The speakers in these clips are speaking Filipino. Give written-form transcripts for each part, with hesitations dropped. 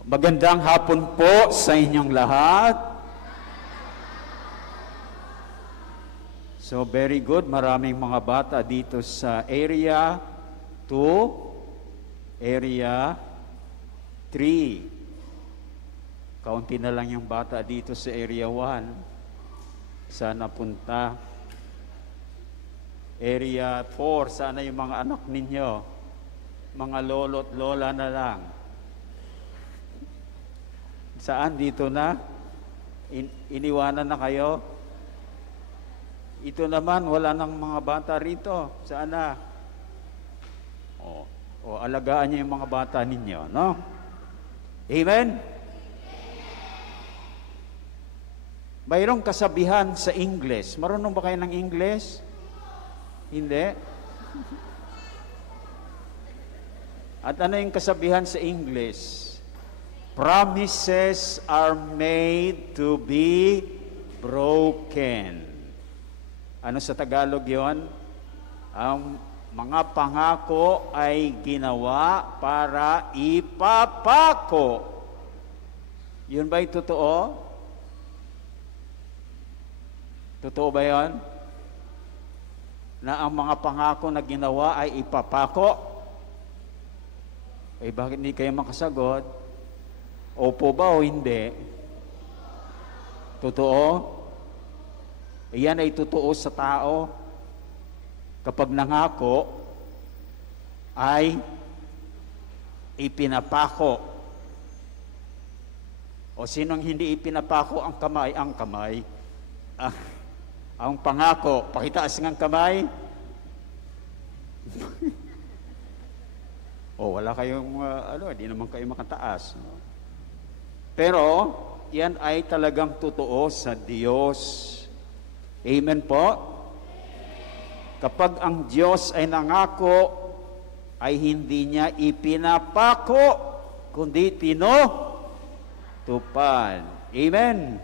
Magandang hapon po sa inyong lahat. So very good, maraming mga bata dito sa Area 2, Area 3. Kaunti na lang yung bata dito sa Area 1. Sana punta. Area 4, sana yung mga anak ninyo. Mga lolo't lola na lang. Saan? Dito na? Iniwanan na kayo? Ito naman, wala nang mga bata rito. Saan na? Alagaan niyo yung mga bata ninyo, no? Amen? Mayroong kasabihan sa English. Marunong ba kayo ng English? Hindi? At ano yung kasabihan sa English? Promises are made to be broken. Ano sa Tagalog yon? Ang mga pangako ay ginawa para ipapako. Yun ba'y totoo? Totoo ba yon? Na ang mga pangako na ginawa ay ipapako? Eh bakit hindi kayo makasagot? Opo ba o hindi? Totoo? Iyan ay totoo sa tao. Kapag nangako, ay ipinapako. O sinong hindi ipinapako? Ang kamay. Ang kamay. Ang pangako. Pakitaas ng kamay. Wala kayong, hindi naman kayo makataas. No? Pero, yan ay talagang totoo sa Diyos. Amen po? Kapag ang Diyos ay nangako, ay hindi niya ipinapako, kundi tinutupad. Amen?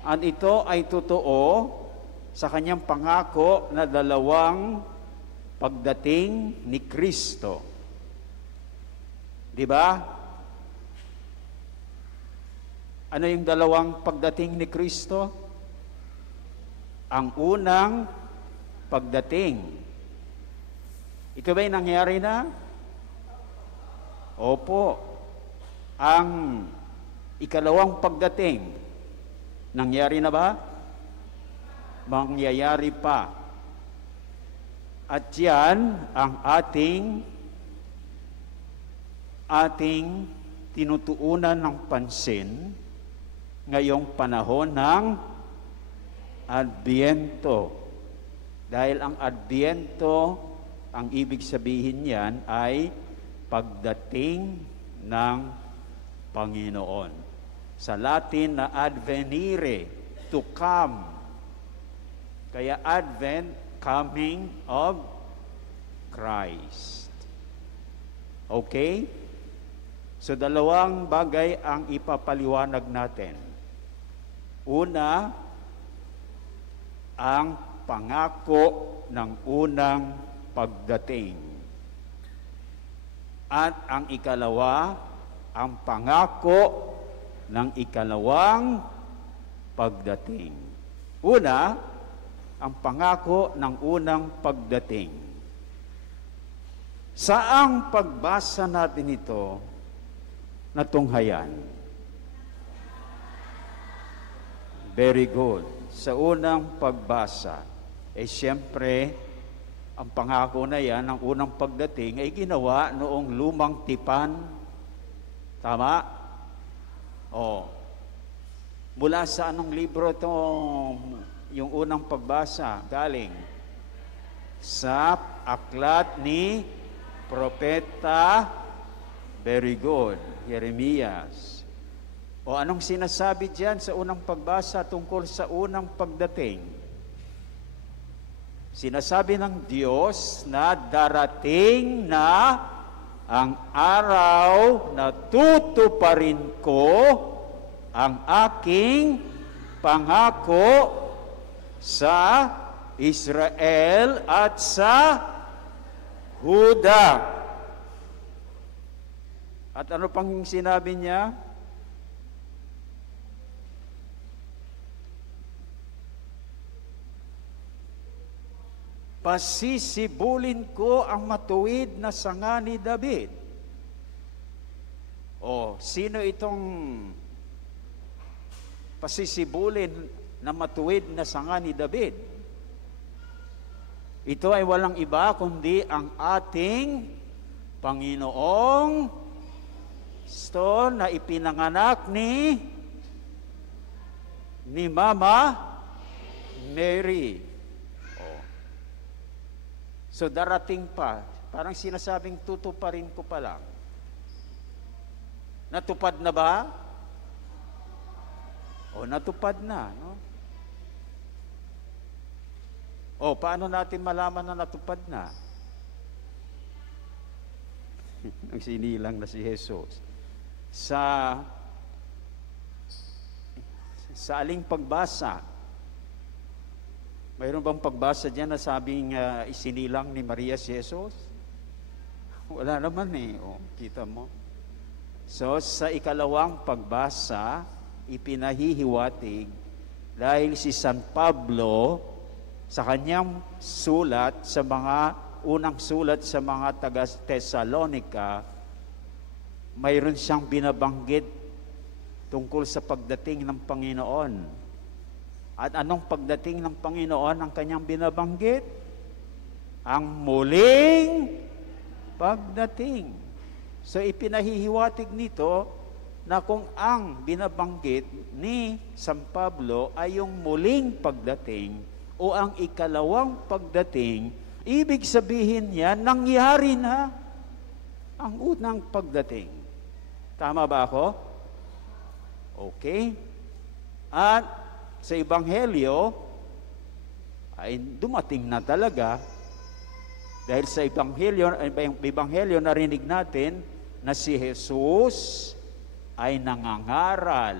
At ito ay totoo sa kanyang pangako na dalawang pagdating ni Kristo. Di ba? Ano yung dalawang pagdating ni Kristo? Ang unang pagdating. Ito ba'y nangyari na? Opo. Ang ikalawang pagdating, nangyari na ba? Mangyayari pa. At yan ang ating tinutuunan ng pansin ngayong panahon ng Adbyento. Dahil ang Adbyento, ang ibig sabihin niyan ay pagdating ng Panginoon. Sa Latin na advenire, to come. Kaya Advent, coming of Christ. Okay? So dalawang bagay ang ipapaliwanag natin. Una, ang pangako ng unang pagdating. At ang ikalawa, ang pangako ng ikalawang pagdating. Una, ang pangako ng unang pagdating. Saang pagbasa natin ito natunghayan? Very good. Sa unang pagbasa, siyempre, ang pangako na yan, ang unang pagdating, ay ginawa noong lumang tipan. Tama? Mula sa anong libro ito, yung unang pagbasa, galing? Sa aklat ni Propeta, very good, Jeremias. Anong sinasabi diyan sa unang pagbasa tungkol sa unang pagdating? Sinasabi ng Diyos na darating na ang araw na tutuparin ko ang aking pangako sa Israel at sa Huda. At ano pang sinabi niya? Pasisibulin ko ang matuwid na sanga ni David. O, sino itong pasisibulin na matuwid na sanga ni David? Ito ay walang iba kundi ang ating Panginoong Kristo na ipinanganak ni Mama Mary. So darating pa, parang sinasabing tutuparin ko pa lang. Natupad na ba? O natupad na, no? O paano natin malaman na natupad na? Ang sinilang na si Jesus. Sa aling pagbasa, mayroon bang pagbasa diyan na sabing isinilang ni Maria si Jesus? Wala naman eh. O, kita mo. So, sa ikalawang pagbasa, ipinahihiwatig dahil si San Pablo sa kanyang sulat, sa mga unang sulat sa mga taga-Thessalonica, mayroon siyang binabanggit tungkol sa pagdating ng Panginoon. At anong pagdating ng Panginoon ang kanyang binabanggit? Ang muling pagdating. So ipinahihiwatig nito na kung ang binabanggit ni San Pablo ay yung muling pagdating o ang ikalawang pagdating, ibig sabihin niya, nangyari na ang unang pagdating. Tama ba ako? Okay. At sa Ebanghelyo, ay dumating na talaga dahil sa Ebanghelyo narinig natin na si Jesus ay nangangaral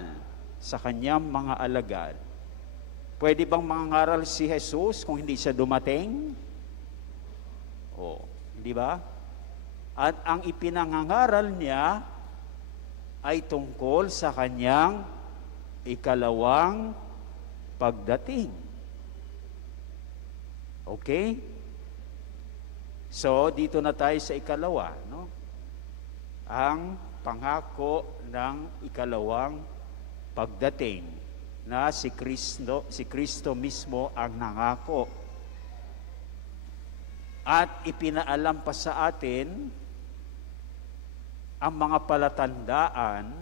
sa kanyang mga alagad. Pwede bang mangangaral si Jesus kung hindi siya dumating? Hindi ba? At ang ipinangangaral niya ay tungkol sa kanyang ikalawang pagdating. Okay? So, dito na tayo sa ikalawa, no? Ang pangako ng ikalawang pagdating na si Kristo mismo ang nangako. At ipinaalam pa sa atin ang mga palatandaan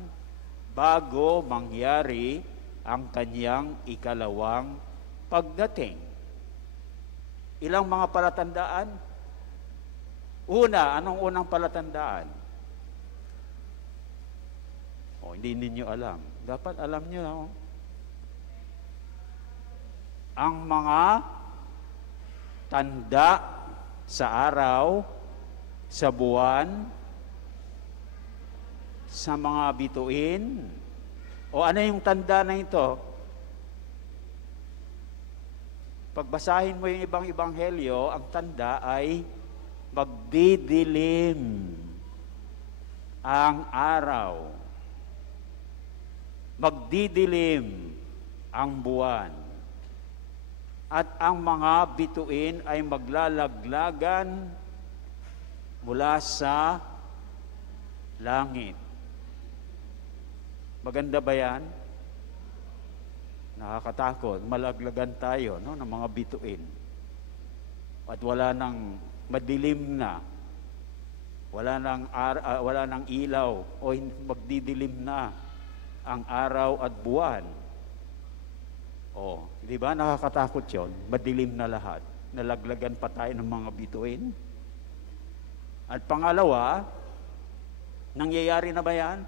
bago mangyari ang kanyang ikalawang pagdating. Ilang mga palatandaan? Una, anong unang palatandaan? Hindi ninyo alam. Dapat alam nyo, no? Ang mga tanda sa araw, sa buwan, sa mga bituin. Ano yung tanda na ito? Pagbasahin mo yung ibang ebanghelyo, ang tanda ay magdidilim ang araw. Magdidilim ang buwan. At ang mga bituin ay maglalaglagan mula sa langit. Maganda ba yan? Nakakatakot. Malaglagan tayo, no, ng mga bituin. At wala nang madilim na. Wala nang ilaw. Magdidilim na ang araw at buwan. Di ba? Nakakatakot yun. Madilim na lahat. Nalaglagan pa tayo ng mga bituin. At pangalawa, nangyayari na ba yan?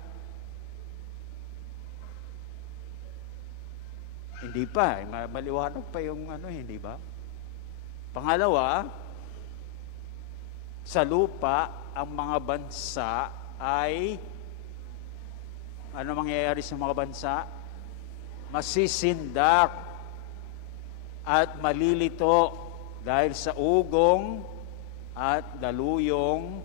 Hindi pa, maliwanag pa yung hindi ba? Pangalawa, sa lupa, ang mga bansa ay, ano mangyayari sa mga bansa? Masisindak at malilito dahil sa ugong at daluyong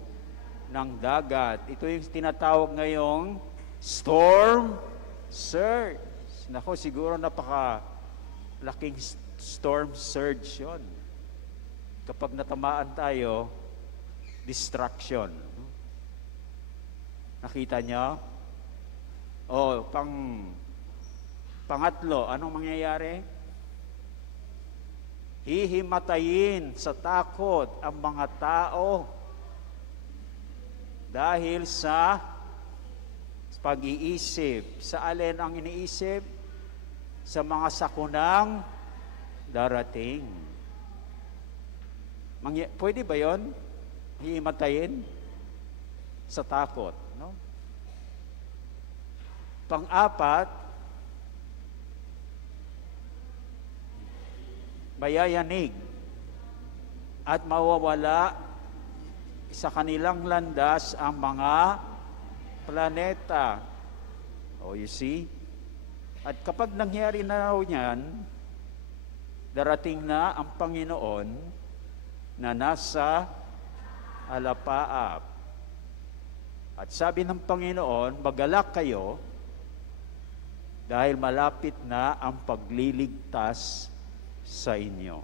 ng dagat. Ito yung tinatawag ngayong storm surge. Nako, siguro napaka-laking storm surge yun. Kapag natamaan tayo, distraction. Nakita niyo? O, pangatlo, anong mangyayari? Hihimatayin sa takot ang mga tao dahil sa pag-iisip. Sa alin ang iniisip? Sa mga sakunang darating. Pwede ba yon? Hihimatayin sa takot, no? Pang-apat, mayayanig at mawawala sa kanilang landas ang mga planeta. Oh, you see? At kapag nangyari na raw niyan, darating na ang Panginoon na nasa alapaap. At sabi ng Panginoon, magalak kayo dahil malapit na ang pagliligtas sa inyo.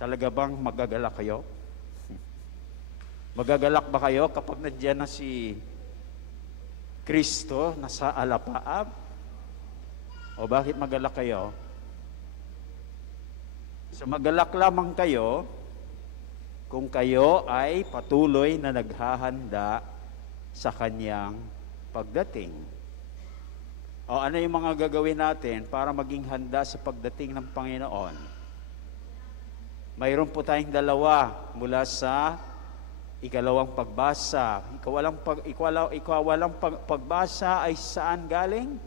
Talaga bang magagalak kayo? Magagalak ba kayo kapag nandiyan na si Kristo nasa alapaap? O bakit magalak kayo? So magalak lamang kayo kung kayo ay patuloy na naghahanda sa kanyang pagdating. O ano yung mga gagawin natin para maging handa sa pagdating ng Panginoon? Mayroon po tayong dalawa mula sa ikalawang pagbasa. Ikawalang pagbasa ay saan galing?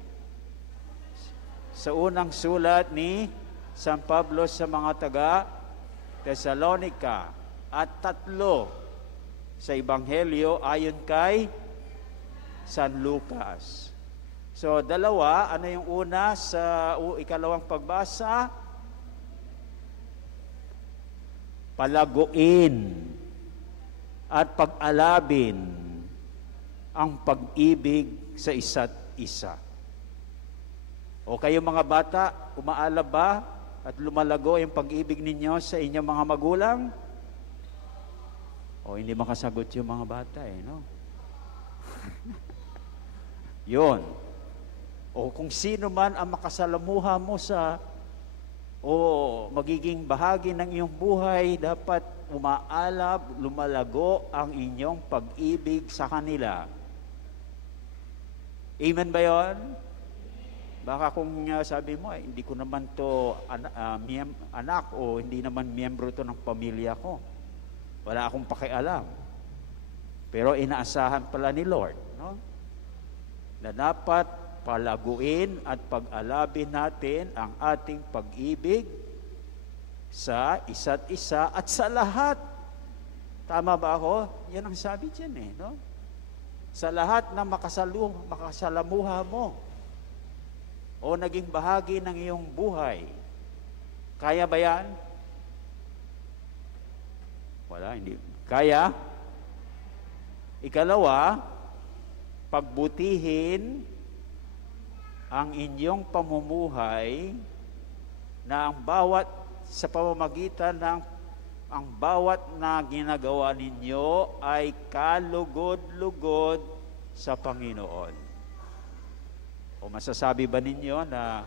Sa unang sulat ni San Pablo sa mga taga Thessalonica. At tatlo sa Ebanghelyo ayon kay San Lucas. So, dalawa, ano yung una sa ikalawang pagbasa? Palaguin at pag-alabin ang pag-ibig sa isa't isa. O kayo mga bata, umaalab ba at lumalago yung pag-ibig ninyo sa inyong mga magulang? O hindi makasagot yung mga bata no? Yun. O kung sino man ang makasalamuha mo magiging bahagi ng iyong buhay, dapat umaalab, lumalago ang inyong pag-ibig sa kanila. Amen ba yun? Baka kung sabi mo, hindi ko naman to anak o hindi naman miyembro to ng pamilya ko. Wala akong pakialam. Pero inaasahan pala ni Lord, no? Na dapat palaguin at pag-alabin natin ang ating pag-ibig sa isa't isa at sa lahat. Tama ba ako? Yan ang sabi dyan no? Sa lahat na makasalamuha mo o naging bahagi ng iyong buhay. Kaya ba yan? Wala, hindi. Kaya? Ikalawa, pagbutihin ang inyong pamumuhay na sa pamamagitan ng ang bawat na ginagawa ninyo ay kalugod-lugod sa Panginoon. O masasabi ba ninyo na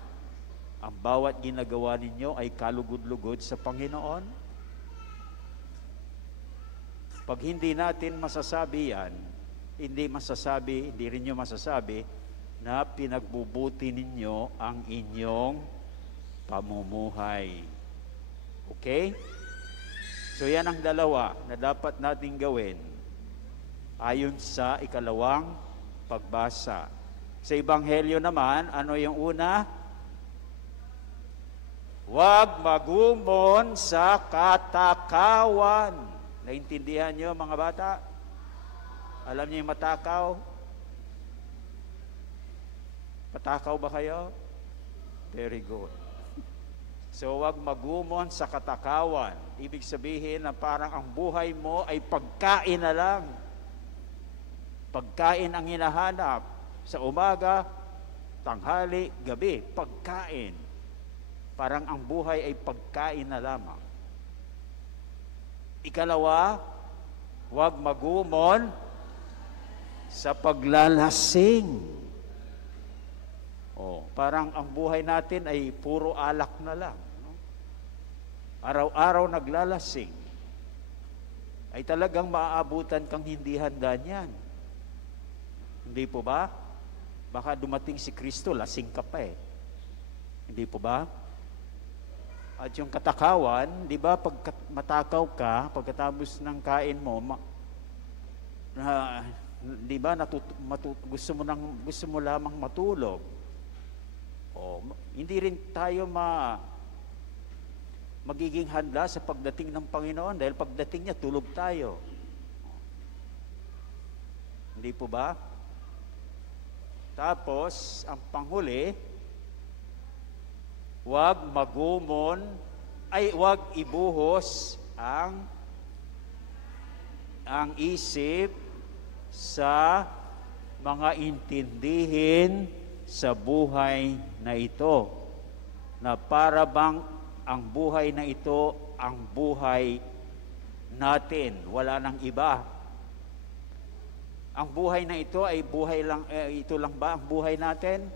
ang bawat ginagawa ninyo ay kalugod-lugod sa Panginoon? Pag hindi natin masasabi yan, hindi rin nyo masasabi na pinagbubuti ninyo ang inyong pamumuhay. Okay? So yan ang dalawa na dapat nating gawin ayon sa ikalawang pagbasa. Sa Ebanghelyo naman, ano yung una? Huwag magumon sa katakawan. Naintindihan nyo mga bata? Alam niyo yung matakaw? Patakaw ba kayo? Very good. So huwag magumon sa katakawan. Ibig sabihin na parang ang buhay mo ay pagkain na lang. Pagkain ang hinahanap. Sa umaga, tanghali, gabi, pagkain. Parang ang buhay ay pagkain na lamang. Ikalawa, huwag magumon sa paglalasing. Parang ang buhay natin ay puro alak na lang. No? Araw-araw naglalasing. Ay talagang maaabutan kang hindi handa niyan. Hindi po ba? Baka dumating si Kristo, lasing ka pa eh. Hindi po ba? At yung katakawan, di ba, pag matakaw ka, pagkatapos ng kain mo, di ba, gusto mo lamang matulog. Hindi rin tayo magiging handa sa pagdating ng Panginoon dahil pagdating niya, tulog tayo. Hindi po ba? Tapos, ang panghuli, huwag ibuhos ang isip sa mga intindihin sa buhay na ito, na para bang ang buhay na ito ang buhay natin, wala nang iba. Ang buhay na ito ay buhay lang, ito lang ba ang buhay natin?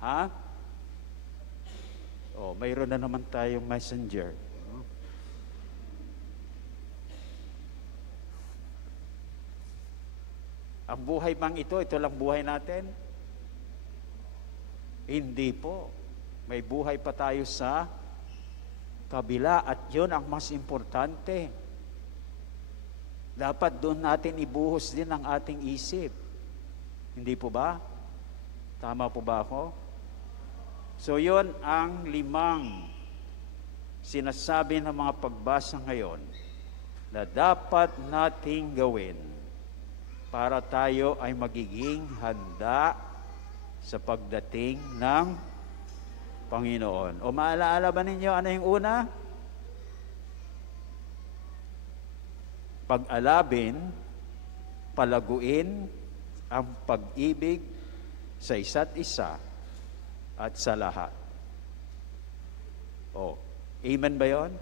Ha? Mayroon na naman tayong messenger. Ang buhay bang ito lang buhay natin? Hindi po. May buhay pa tayo sa kabila at yun ang mas importante. Dapat doon natin ibuhos din ang ating isip. Hindi po ba? Tama po ba ako? So yun ang 5 sinasabi ng mga pagbasa ngayon na dapat nating gawin para tayo ay magiging handa sa pagdating ng Panginoon. O maalaala ba ninyo ano yung una? Pag-alabin, palaguin ang pag-ibig sa isa't isa at sa lahat. Amen ba yun?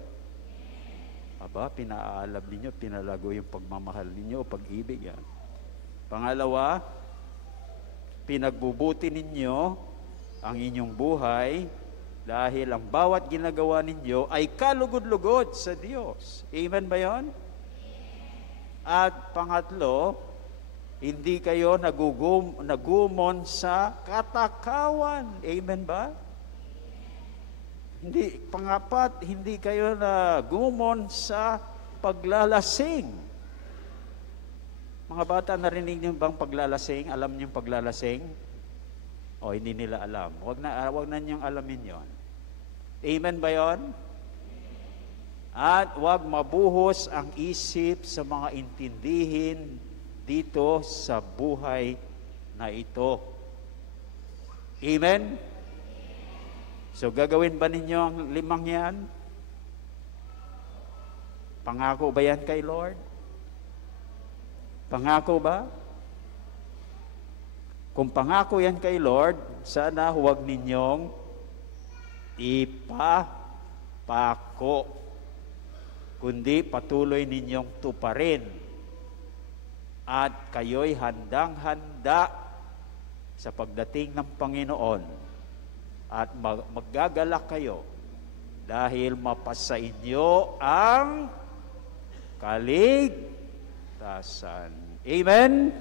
Aba, pinaalab ninyo, pinalago yung pagmamahal ninyo, pag-ibig yan. Pangalawa, pinagbubuti ninyo ang inyong buhay dahil ang bawat ginagawa ninyo ay kalugod-lugod sa Diyos. Amen ba yun? At pangatlo, hindi kayo nagumon sa katakawan. Amen ba? Pangapat, hindi kayo nagumon sa paglalasing. Mga bata, narinig niyo bang paglalasing? Alam niyo yung paglalasing? Hindi nila alam. Wag na niyong alamin yon. Amen ba yon? At wag mabuhos ang isip sa mga intindihin dito sa buhay na ito. Amen? So, gagawin ba ninyo ang 5 yan? Pangako ba yan kay Lord? Pangako ba? Kung pangako yan kay Lord, sana huwag ninyong ipapako, kundi patuloy ninyong tuparin. At kayo'y handang-handa sa pagdating ng Panginoon. At maggagalak kayo dahil mapasa inyo ang kaligtasan. Amen?